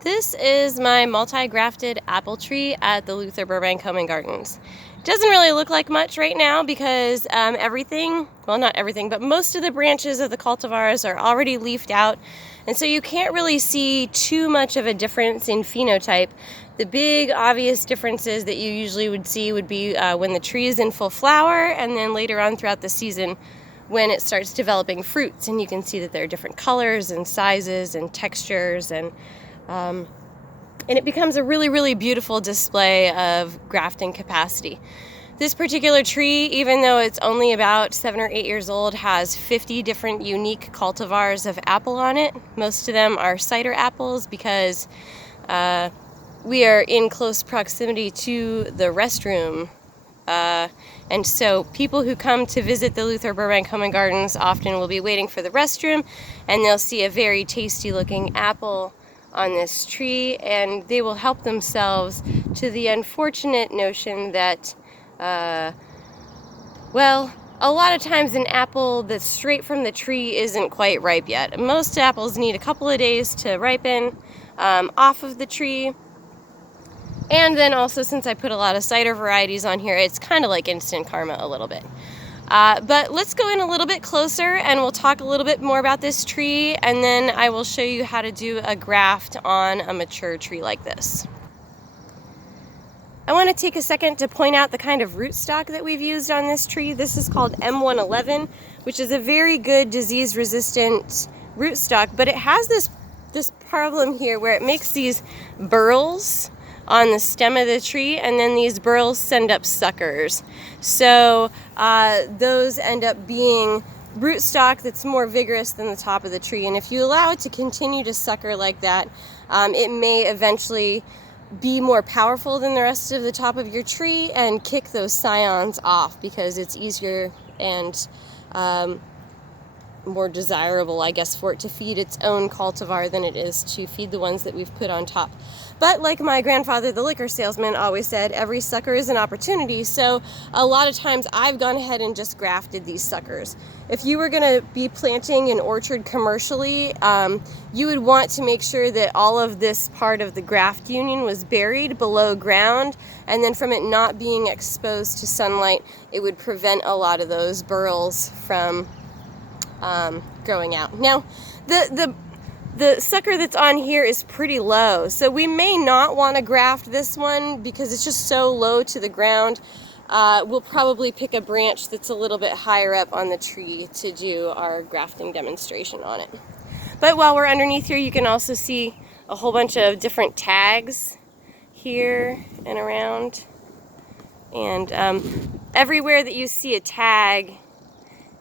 This is my multi-grafted apple tree at the Luther Burbank Home Gardens. It doesn't really look like much right now because everything, well, not everything, but most of the branches of the cultivars are already leafed out, and so you can't really see too much of a difference in phenotype. The big obvious differences that you usually would see would be when the tree is in full flower, and then later on throughout the season when it starts developing fruits, and you can see that there are different colors and sizes and textures, and it becomes a really, really beautiful display of grafting capacity. This particular tree, even though it's only about 7 or 8 years old, has 50 different unique cultivars of apple on it. Most of them are cider apples because we are in close proximity to the restroom. And so people who come to visit the Luther Burbank Home Gardens often will be waiting for the restroom, and they'll see a very tasty looking apple on this tree, and they will help themselves to the unfortunate notion that, well, a lot of times an apple that's straight from the tree isn't quite ripe yet. Most apples need a couple of days to ripen off of the tree. And then also, since I put a lot of cider varieties on here, it's kind of like instant karma a little bit. But let's go in a little bit closer and we'll talk a little bit more about this tree, and then I will show you how to do a graft on a mature tree like this. I want to take a second to point out the kind of rootstock that we've used on this tree. This is called M111, which is a very good disease-resistant rootstock, but it has this problem here where it makes these burls on the stem of the tree, and then these burls send up suckers. So those end up being rootstock that's more vigorous than the top of the tree. And if you allow it to continue to sucker like that, it may eventually be more powerful than the rest of the top of your tree and kick those scions off, because it's easier and more desirable, I guess, for it to feed its own cultivar than it is to feed the ones that we've put on top. But like my grandfather, the liquor salesman, always said, every sucker is an opportunity. So a lot of times I've gone ahead and just grafted these suckers. If you were going to be planting an orchard commercially, you would want to make sure that all of this part of the graft union was buried below ground, and then from it not being exposed to sunlight, it would prevent a lot of those burls from growing out. Now, the sucker that's on here is pretty low, so we may not want to graft this one because it's just so low to the ground. We'll probably pick a branch that's a little bit higher up on the tree to do our grafting demonstration on it. But while we're underneath here, you can also see a whole bunch of different tags here and around. And everywhere that you see a tag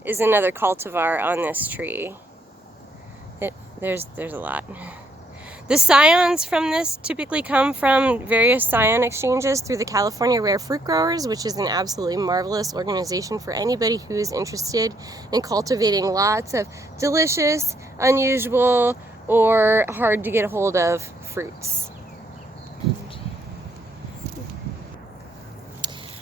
is another cultivar on this tree. There's a lot. The scions from this typically come from various scion exchanges through the California Rare Fruit Growers, which is an absolutely marvelous organization for anybody who is interested in cultivating lots of delicious, unusual, or hard to get a hold of fruits.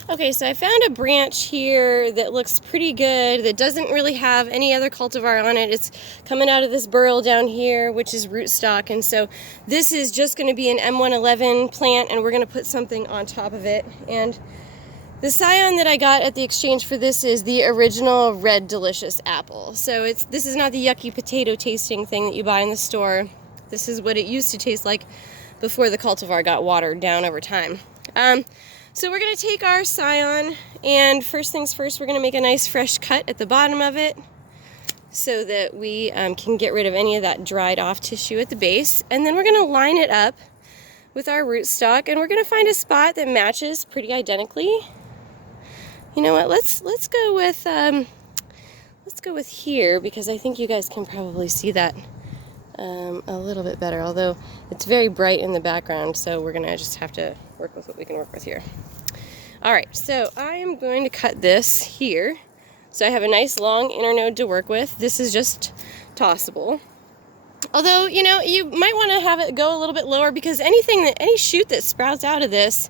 Okay, so I found a branch here that looks pretty good, that doesn't really have any other cultivar on it. It's coming out of this burl down here, which is rootstock, and so this is just going to be an M111 plant, and we're going to put something on top of it. And the scion that I got at the exchange for this is the original Red Delicious apple. So this is not the yucky potato tasting thing that you buy in the store. This is what it used to taste like before the cultivar got watered down over time. So we're going to take our scion, and first things first, we're going to make a nice fresh cut at the bottom of it so that we can get rid of any of that dried off tissue at the base. And then we're going to line it up with our rootstock, and we're going to find a spot that matches pretty identically. You know what? Let's go with here, because I think you guys can probably see that a little bit better, although it's very bright in the background, so we're gonna just have to work with what we can work with here. Alright, so I am going to cut this here, so I have a nice long inner node to work with. This is just tossable, although, you know, you might want to have it go a little bit lower, because any shoot that sprouts out of this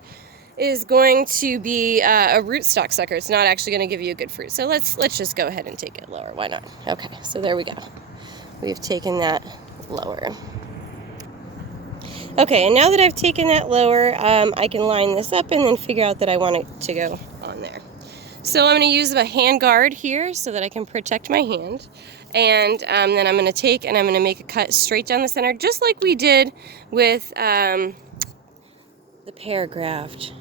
is going to be a rootstock sucker. It's not actually going to give you a good fruit, so let's just go ahead and take it lower. Why not? Okay, so there we go. We've taken that lower. Okay, and now that I've taken that lower, I can line this up and then figure out that I want it to go on there. So I'm going to use a hand guard here so that I can protect my hand. And then I'm going to take and I'm going to make a cut straight down the center, just like we did with the pear graft.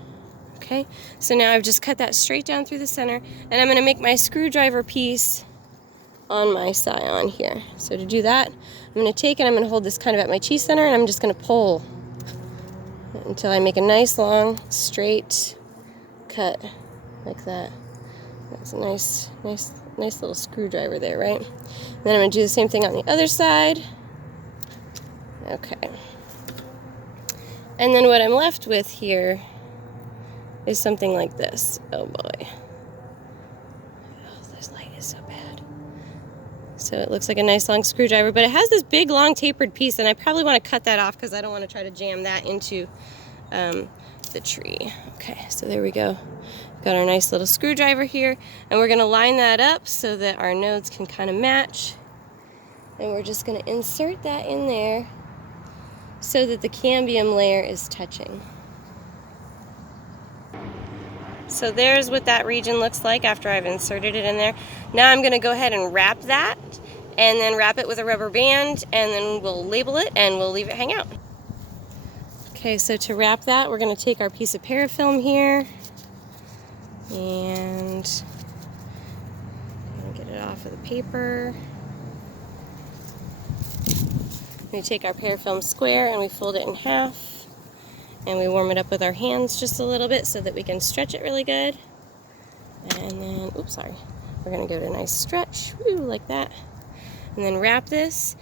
Okay, so now I've just cut that straight down through the center, and I'm going to make my screwdriver piece on my scion here. So to do that, I'm going to take and I'm going to hold this kind of at my center, and I'm just going to pull until I make a nice long straight cut like that. That's a nice little screwdriver there, right? And then I'm going to do the same thing on the other side. Okay. And then what I'm left with here is something like this. Oh boy. Oh, this light is so bad. So it looks like a nice long screwdriver, but it has this big long tapered piece, and I probably want to cut that off because I don't want to try to jam that into the tree. Okay, so there we go. Got our nice little screwdriver here, and we're going to line that up so that our nodes can kind of match. And we're just going to insert that in there so that the cambium layer is touching. So there's what that region looks like after I've inserted it in there. Now I'm going to go ahead and wrap that, and then wrap it with a rubber band, and then we'll label it and we'll leave it hang out. Okay, so to wrap that, we're going to take our piece of parafilm here and get it off of the paper. We take our parafilm square and we fold it in half. And we warm it up with our hands just a little bit so that we can stretch it really good. And then, oops, sorry. We're gonna give it a nice stretch, woo, like that. And then wrap this.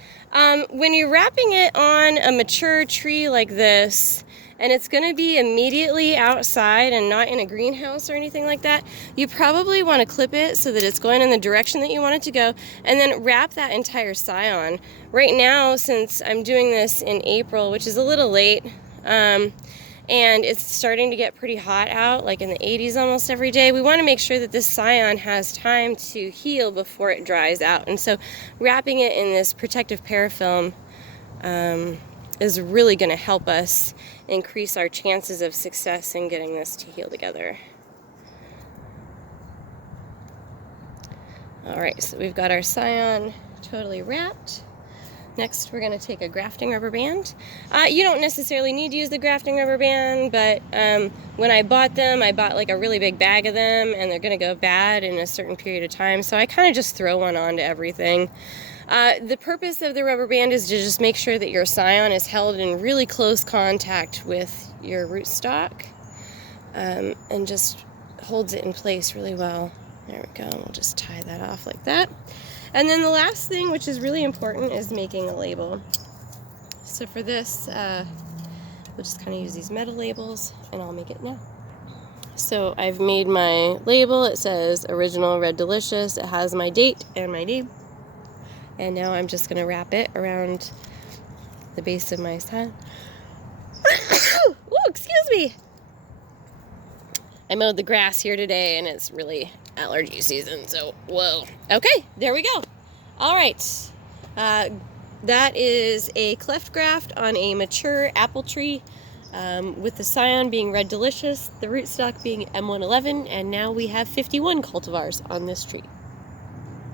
When you're wrapping it on a mature tree like this, and it's gonna be immediately outside and not in a greenhouse or anything like that, you probably wanna clip it so that it's going in the direction that you want it to go, and then wrap that entire scion. Right now, since I'm doing this in April, which is a little late, and it's starting to get pretty hot out, like in the 80s almost every day, we want to make sure that this scion has time to heal before it dries out. And so wrapping it in this protective parafilm is really going to help us increase our chances of success in getting this to heal together. Alright, so we've got our scion totally wrapped. Next, we're going to take a grafting rubber band. You don't necessarily need to use the grafting rubber band, but when I bought them, I bought like a really big bag of them, and they're going to go bad in a certain period of time, so I kind of just throw one onto everything. The purpose of the rubber band is to just make sure that your scion is held in really close contact with your rootstock, and just holds it in place really well. There we go. We'll just tie that off like that. And then the last thing, which is really important, is making a label. So for this, we'll just kind of use these metal labels, and I'll make it now. So I've made my label. It says Original Red Delicious. It has my date and my name. And now I'm just going to wrap it around the base of my sign. Ooh, excuse me. I mowed the grass here today, and it's really allergy season, so whoa. Okay, there we go. All right, that is a cleft graft on a mature apple tree, with the scion being Red Delicious, the rootstock being M111, and now we have 51 cultivars on this tree.